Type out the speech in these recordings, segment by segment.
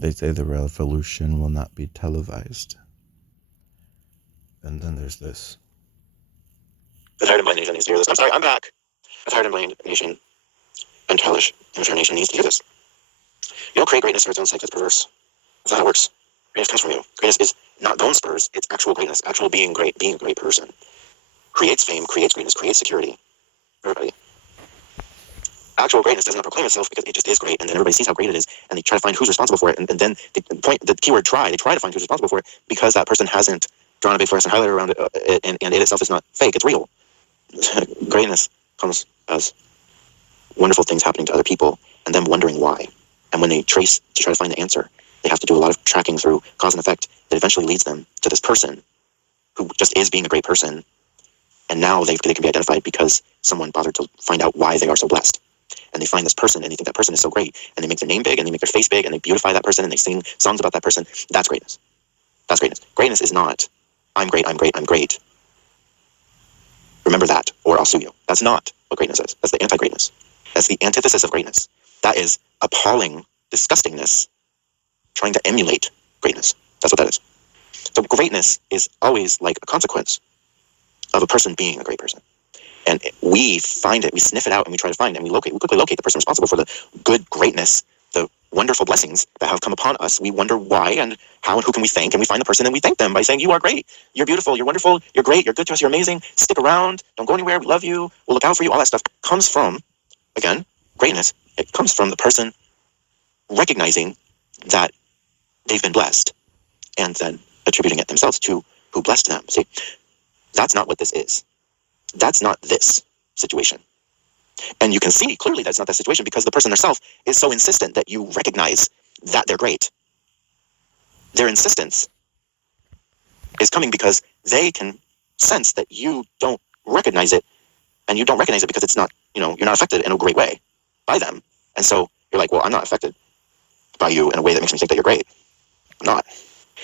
They say the revolution will not be televised. And then there's this. The tired and blind nation needs to hear this. I'm sorry, I'm back. The tired and blind nation and childish immature nation needs to hear this. You don't create greatness for its own sake. That's perverse. That's not how it works. Greatness comes from you. Greatness is not bone spurs. It's actual greatness. Actual being great. Being a great person. Creates fame, creates greatness, creates security. Everybody. Actual greatness does not proclaim itself because it just is great, and then everybody sees how great it is, and they try to find who's responsible for it, and then the keyword try, they try to find who's responsible for it because that person hasn't drawn a big fluorescent highlighter around it, and it itself is not fake, it's real. Greatness comes as wonderful things happening to other people, and them wondering why. And when they trace to try to find the answer, they have to do a lot of tracking through cause and effect that eventually leads them to this person who just is being a great person, and now they can be identified because someone bothered to find out why they are so blessed. And they find this person and they think that person is so great, and they make their name big and they make their face big and they beautify that person and they sing songs about that person. That's greatness. That's greatness. Greatness is not, I'm great, I'm great, I'm great. Remember that, or I'll sue you. That's not what greatness is. That's the anti-greatness. That's the antithesis of greatness. That is appalling disgustingness trying to emulate greatness. That's what that is. So greatness is always like a consequence of a person being a great person. And we find it, we sniff it out, and we try to find it, and we quickly locate the person responsible for the good greatness, the wonderful blessings that have come upon us. We wonder why and how and who can we thank, and we find the person and we thank them by saying, you are great, you're beautiful, you're wonderful, you're great, you're good to us, you're amazing, stick around, don't go anywhere, we love you, we'll look out for you. All that stuff comes from, again, greatness. It comes from the person recognizing that they've been blessed and then attributing it themselves to who blessed them. See, that's not what this is. That's not this situation. And you can see clearly that's not that situation because the person herself is so insistent that you recognize that they're great. Their insistence is coming because they can sense that you don't recognize it, and you don't recognize it because it's not, you're not affected in a great way by them. And so you're like, well, I'm not affected by you in a way that makes me think that you're great. I'm not.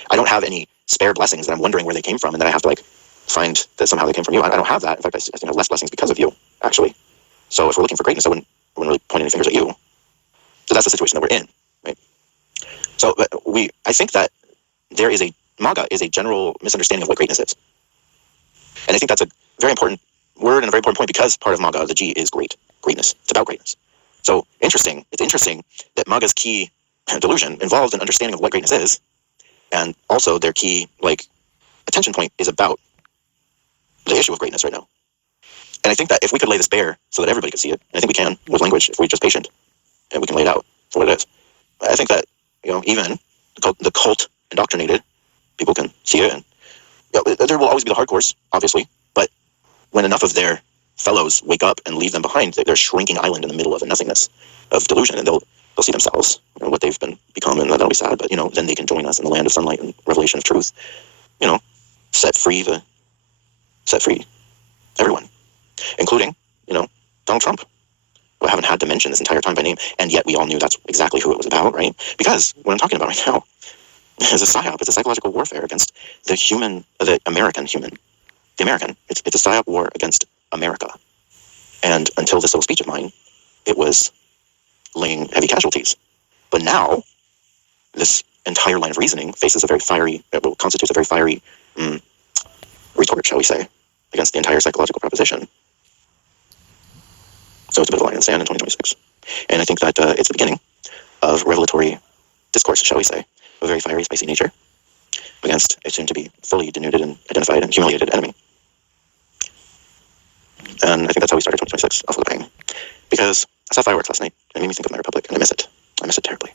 I don't have any spare blessings that I'm wondering where they came from and that I have to find that somehow they came from you. I don't have that. In fact, I think I have less blessings because of you, actually. So if we're looking for greatness, I wouldn't really point any fingers at you. So that's the situation that we're in, right? So I think that MAGA is a general misunderstanding of what greatness is. And I think that's a very important word and a very important point because part of MAGA, the G, is greatness. It's about greatness. So it's interesting that MAGA's key delusion involves an understanding of what greatness is, and also their key attention point is about the issue of greatness right now. And I think that if we could lay this bare so that everybody could see it, and I think we can with language if we're just patient and we can lay it out for what it is. I think that, even the cult indoctrinated people can see it. And there will always be the hardcores, obviously, but when enough of their fellows wake up and leave them behind, they're a shrinking island in the middle of a nothingness of delusion, and they'll see themselves, what they've become, and that'll be sad, but, then they can join us in the land of sunlight and revelation of truth, set free everyone, including, Donald Trump, who I haven't had to mention this entire time by name, and yet we all knew that's exactly who it was about, right? Because what I'm talking about right now is a psyop. It's a psychological warfare against the American human. The American. It's a psyop war against America. And until this little speech of mine, it was laying heavy casualties. But now, this entire line of reasoning constitutes a very fiery retort, shall we say, against the entire psychological proposition. So it's a bit of a line in the sand in 2026. And I think that it's the beginning of revelatory discourse, shall we say, of a very fiery, spicy nature against a soon-to-be fully denuded and identified and humiliated enemy. And I think that's how we started 2026, off with a bang. Because I saw fireworks last night, and it made me think of my republic, and I miss it. I miss it terribly.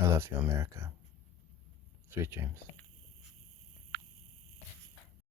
I love you, America. Sweet dreams.